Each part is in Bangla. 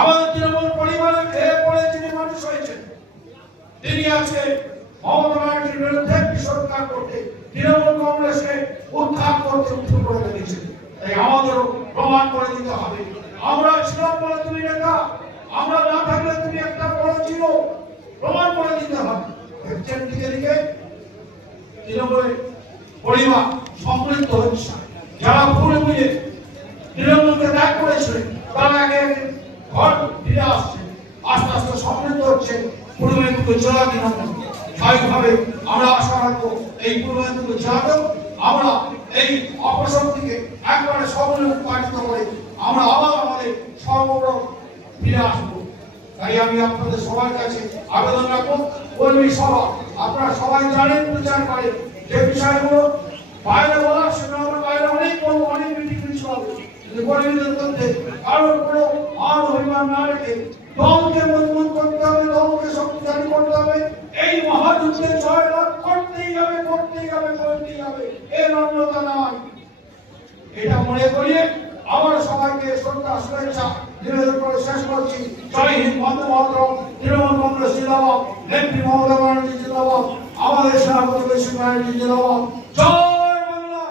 আমাদের তৃণমূল পরিবারের খেয়ে পড়ে যিনি মানুষ হয়েছেন, তিনি আজকে মমতা ব্যানার্জির বিরুদ্ধে সরকার করতে তৃণমূল কংগ্রেসকে উৎখাত করতে উঠে পড়ে লেগেছেন। তাই আমাদেরও প্রমাণ করে দিতে হবে আমরা ছিলাম বলে তুমি নেতা, আমরা না থাকলে তুমি একটা বড় ছিল, প্রমাণ করে দিতে হবে। দেখছেন দিকে দিকে তৃণমূলের পরিবার সমৃদ্ধ হচ্ছে। যারা ভুলে বুঝে তৃণমূলকে ত্যাগ করেছিলেন তারা একে একে ঘর ফিরে আসছে, আস্তে আস্তে সমৃদ্ধ হচ্ছে। পূর্ব মেদিনীপুর জেলা তৃণমূল স্বাভাবিকভাবে আমরা আশা রাখবো এই পূর্ব মেদিনীপুর জেলাতেও আমরা এই অপশক্তিকে একবারে সকলে উৎপাদিত করে আমরা আবার আমাদের সর্ববড় ফিরে আসবো। তাই আমি আপনাদের সবার কাছে আবেদন রাখবো, কর্মী সভা আপনারা সবাই জানেন, প্রচার করেন যে বিষয়গুলো বাইরে বলা, সেটা আমরা বাইরে অনেক বড় অনেক মিটিং মিছিল হবে, কর্মীদের মধ্যে কারোর কোনো আর অভিমান না রেখে দলকে মজবুত করতে হবে, দলকে শক্তিশালী করতে হবে। এই মহাযুদ্ধে জয়লাভ করতেই হবে, করতেই হবে, করতেই হবে, এর অন্যতা নয়। এটা মনে করিয়ে আমার সবাইকে শ্রদ্ধা শুভেচ্ছা নিবেদন করে শেষ করছি। জয় হিন্দ, বন্দে মাতরম। তৃণমূল কংগ্রেস জিন্দাবাদ, নেত্রী মমতা ব্যানার্জি জিন্দাবাদ, আমাদের সভাপতি বেশি ব্যানার্জি জিন্দাবাদ। জয় বাংলা।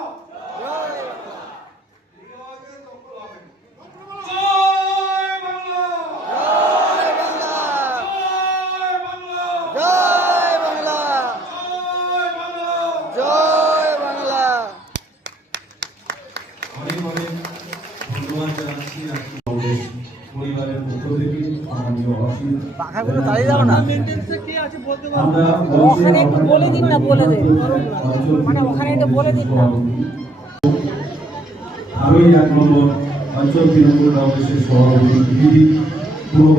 ওখানে একটু বলে দিন না, বলে দেন, মানে ওখানে একটু বলে দিন না। আমি 1 নম্বর অঞ্চল তৃণমূল কংগ্রেসের সভাপতি পুরো